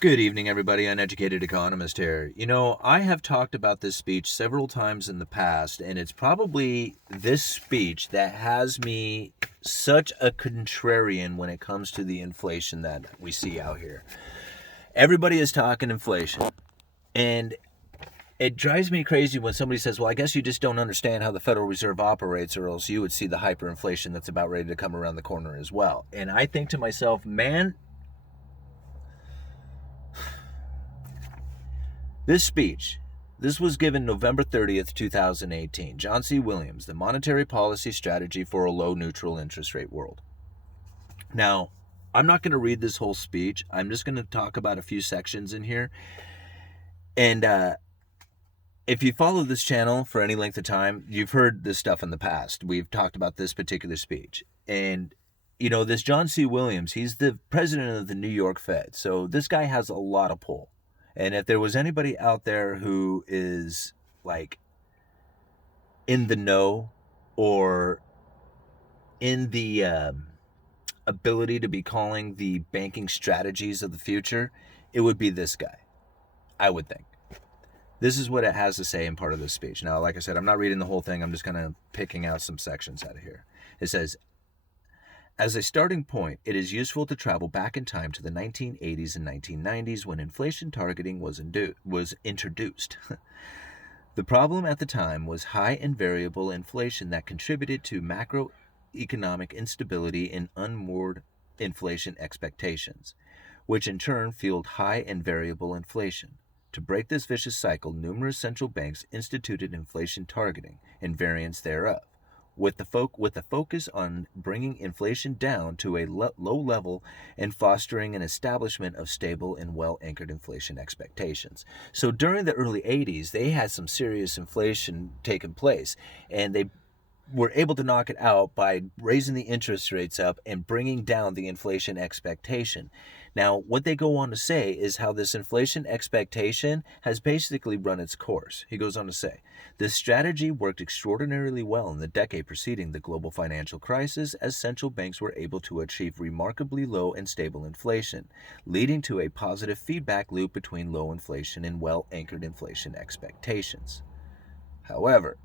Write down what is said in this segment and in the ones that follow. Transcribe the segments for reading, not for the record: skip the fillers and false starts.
Good evening, everybody. Uneducated Economist here. You know, I have talked about this speech several times in the past, and it's probably this speech that has me such a contrarian when it comes to the inflation that we see out here. Everybody is talking inflation, and it drives me crazy when somebody says, well, I guess you just don't understand how the Federal Reserve operates, or else you would see the hyperinflation that's about ready to come around the corner as well. And I think to myself, man, this was given November 30th, 2018. John C. Williams, The Monetary Policy Strategy for a Low Neutral Interest Rate World. Now, I'm not going to read this whole speech. I'm just going to talk about a few sections in here. And if you follow this channel for any length of time, you've heard this stuff in the past. We've talked about this particular speech. And, you know, this John C. Williams, he's the president of the New York Fed. So this guy has a lot of pull. And if there was anybody out there who is like in the know or in the ability to be calling the banking strategies of the future, it would be this guy, I would think. This is what it has to say in part of this speech. Now, like I said, I'm not reading the whole thing. I'm just kind of picking out some sections out of here. It says, as a starting point, it is useful to travel back in time to the 1980s and 1990s when inflation targeting was introduced. The problem at the time was high and variable inflation that contributed to macroeconomic instability and unmoored inflation expectations, which in turn fueled high and variable inflation. To break this vicious cycle, numerous central banks instituted inflation targeting and variants thereof, with the focus on bringing inflation down to a low level and fostering an establishment of stable and well-anchored inflation expectations. So during the early 80s, they had some serious inflation taking place, and they were able to knock it out by raising the interest rates up and bringing down the inflation expectation. Now, what they go on to say is how this inflation expectation has basically run its course. He goes on to say, this strategy worked extraordinarily well in the decade preceding the global financial crisis, as central banks were able to achieve remarkably low and stable inflation, leading to a positive feedback loop between low inflation and well-anchored inflation expectations. However,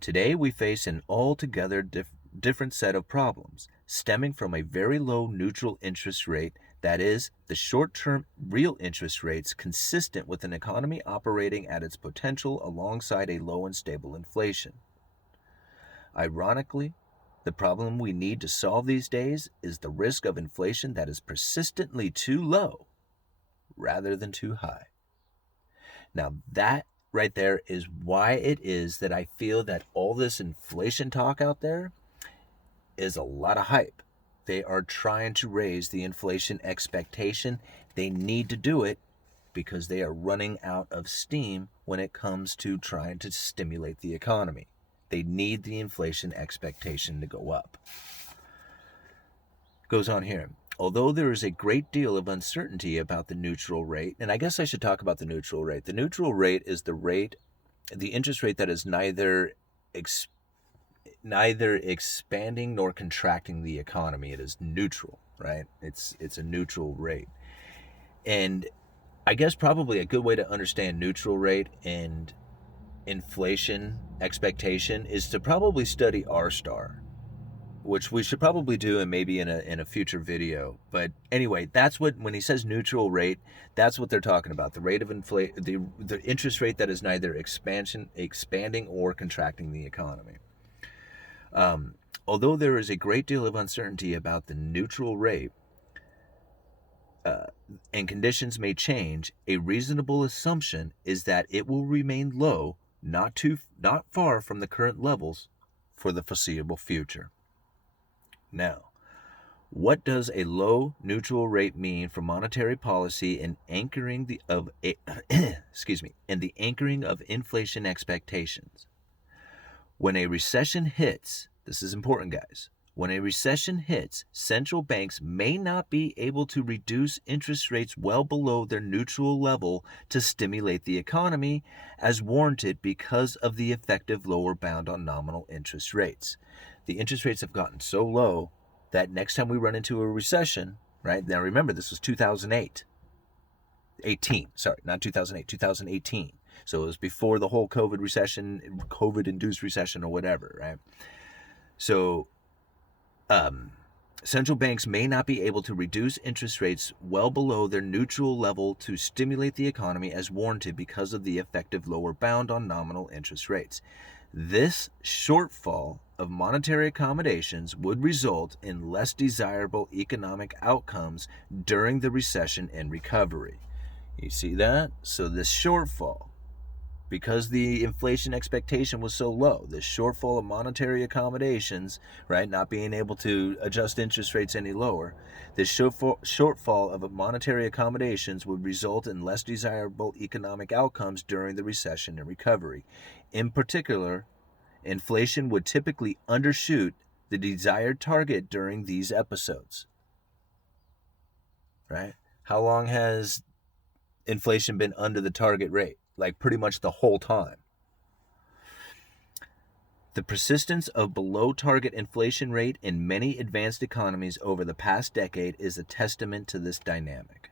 today we face an altogether different set of problems, stemming from a very low neutral interest rate, that is, the short-term real interest rates consistent with an economy operating at its potential alongside a low and stable inflation. Ironically, the problem we need to solve these days is the risk of inflation that is persistently too low rather than too high. Now that right there is why it is that I feel that all this inflation talk out there is a lot of hype. They are trying to raise the inflation expectation. They need to do it because they are running out of steam when it comes to trying to stimulate the economy. They need the inflation expectation to go up. Goes on here. Although there is a great deal of uncertainty about the neutral rate, and I guess I should talk about the neutral rate. The neutral rate is the interest rate that is neither expanding nor contracting the economy. It is neutral, right? It's a neutral rate. And I guess probably a good way to understand neutral rate and inflation expectation is to probably study R-star, which we should probably do and maybe in a future video. But anyway, that's what, when he says neutral rate, that's what they're talking about. The rate of the interest rate that is neither expanding or contracting the economy. Although there is a great deal of uncertainty about the neutral rate, and conditions may change, a reasonable assumption is that it will remain low, not far from the current levels, for the foreseeable future. Now, what does a low neutral rate mean for monetary policy and anchoring and the anchoring of inflation expectations? When a recession hits, this is important, guys. When a recession hits, central banks may not be able to reduce interest rates well below their neutral level to stimulate the economy as warranted because of the effective lower bound on nominal interest rates. The interest rates have gotten so low that next time we run into a recession, right? Now remember, this was 2008. 18, sorry, not 2008, 2018. So it was before the whole COVID-induced recession or whatever, right? So central banks may not be able to reduce interest rates well below their neutral level to stimulate the economy as warranted because of the effective lower bound on nominal interest rates. This shortfall of monetary accommodations would result in less desirable economic outcomes during the recession and recovery. You see that? So this shortfall, because the inflation expectation was so low, this shortfall of monetary accommodations, right, not being able to adjust interest rates any lower, this shortfall of monetary accommodations would result in less desirable economic outcomes during the recession and recovery. In particular, inflation would typically undershoot the desired target during these episodes. Right? How long has inflation been under the target rate? Like pretty much the whole time. The persistence of below target inflation rate in many advanced economies over the past decade is a testament to this dynamic.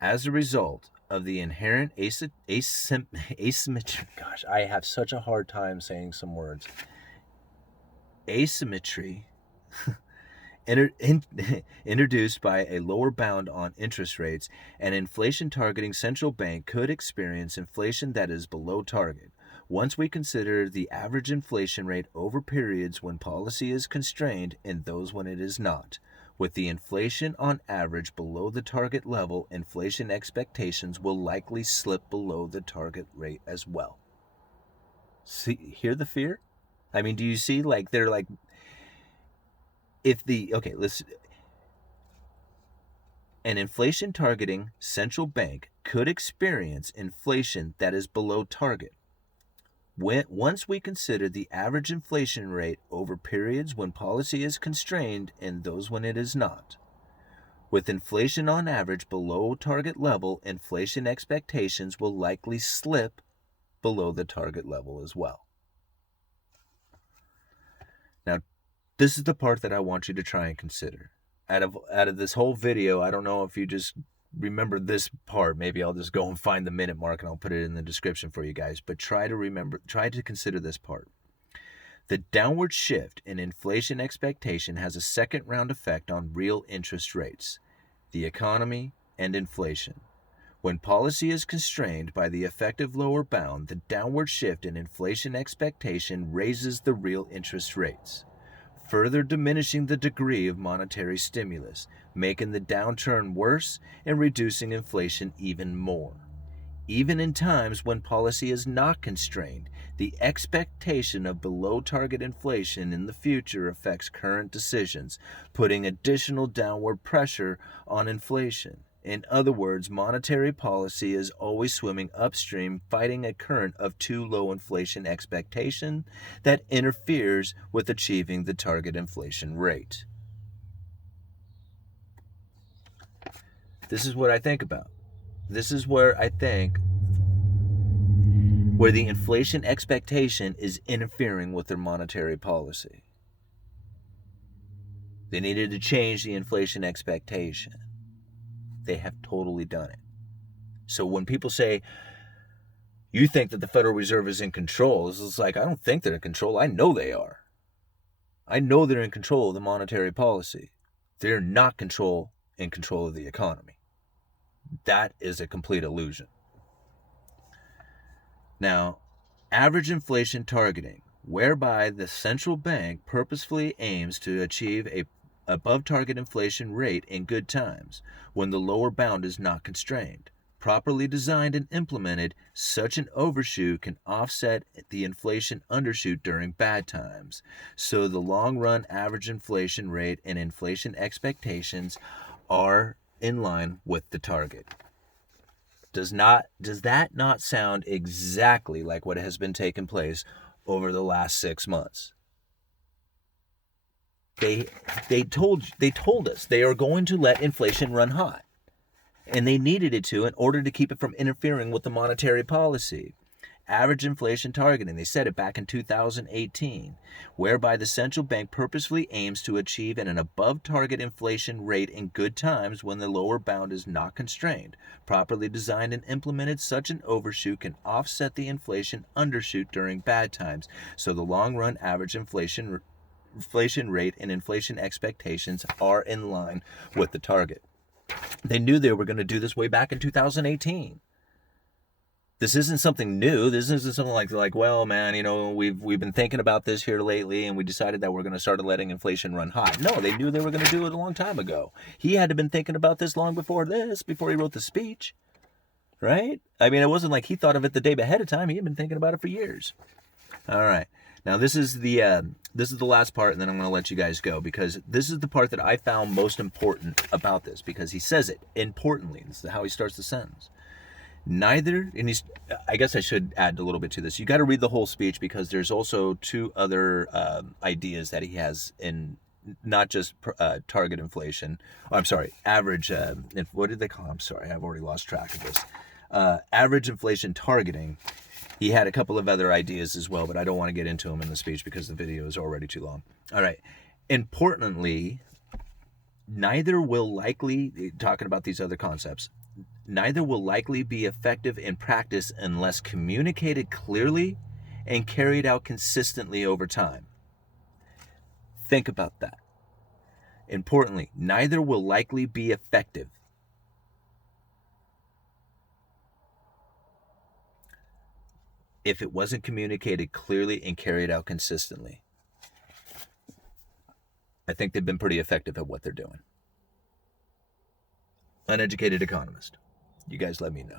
As a result of the inherent asymmetry, gosh, I have such a hard time saying some words. Asymmetry introduced by a lower bound on interest rates, an inflation targeting central bank could experience inflation that is below target. Once we consider the average inflation rate over periods when policy is constrained and those when it is not. With the inflation on average below the target level, inflation expectations will likely slip below the target rate as well. See, hear the fear? I mean, do you see, like, they're like, an inflation targeting central bank could experience inflation that is below target. Once we consider the average inflation rate over periods when policy is constrained and those when it is not. With inflation on average below target level, inflation expectations will likely slip below the target level as well. Now, this is the part that I want you to try and consider. Out of this whole video, I don't know if you just remember this part. Maybe I'll just go and find the minute mark and I'll put it in the description for you guys. But try to consider this part. The downward shift in inflation expectation has a second round effect on real interest rates, the economy, and inflation. When policy is constrained by the effective lower bound, the downward shift in inflation expectation raises the real interest rates, further diminishing the degree of monetary stimulus, making the downturn worse and reducing inflation even more. Even in times when policy is not constrained, the expectation of below target inflation in the future affects current decisions, putting additional downward pressure on inflation. In other words, monetary policy is always swimming upstream, fighting a current of too low inflation expectation that interferes with achieving the target inflation rate. This is what I think about. This is where I think where the inflation expectation is interfering with their monetary policy. They needed to change the inflation expectation. They have totally done it. So when people say, you think that the Federal Reserve is in control, it's like, I don't think they're in control. I know they are. I know they're in control of the monetary policy. They're not in control of the economy. That is a complete illusion. Now, average inflation targeting, whereby the central bank purposefully aims to achieve a above target inflation rate in good times, when the lower bound is not constrained. Properly designed and implemented, such an overshoot can offset the inflation undershoot during bad times. So the long-run average inflation rate and inflation expectations are in line with the target. Does that not sound exactly like what has been taking place over the last 6 months? They told us they are going to let inflation run hot, and they needed it to in order to keep it from interfering with the monetary policy. average inflation targeting. They said it back in 2018, whereby the central bank purposefully aims to achieve an above target inflation rate in good times when the lower bound is not constrained. Properly designed and implemented, such an overshoot can offset the inflation undershoot during bad times, so the long run average inflation rate and inflation expectations are in line with the target. They knew they were going to do this way back in 2018. This isn't something new. This isn't something like, well, man, we've been thinking about this here lately, and we decided that we're going to start letting inflation run hot. No, they knew they were going to do it a long time ago. He had to have been thinking about this long before he wrote the speech, right? I mean, it wasn't like he thought of it the day ahead of time. He had been thinking about it for years. All right. Now, this is the last part, and then I'm going to let you guys go, because this is the part that I found most important about this, because he says it importantly. This is how he starts the sentence. I guess I should add a little bit to this. You got to read the whole speech, because there's also two other ideas that he has in not just target inflation. Oh, I'm sorry, average. What did they call? I'm sorry, I've already lost track of this. Average inflation targeting. He had a couple of other ideas as well, but I don't want to get into them in the speech because the video is already too long. All right. Importantly, neither will likely, talking about these other concepts, neither will likely be effective in practice unless communicated clearly and carried out consistently over time. Think about that. Importantly, neither will likely be effective if it wasn't communicated clearly and carried out consistently. I think they've been pretty effective at what they're doing. Uneducated Economist. You guys let me know.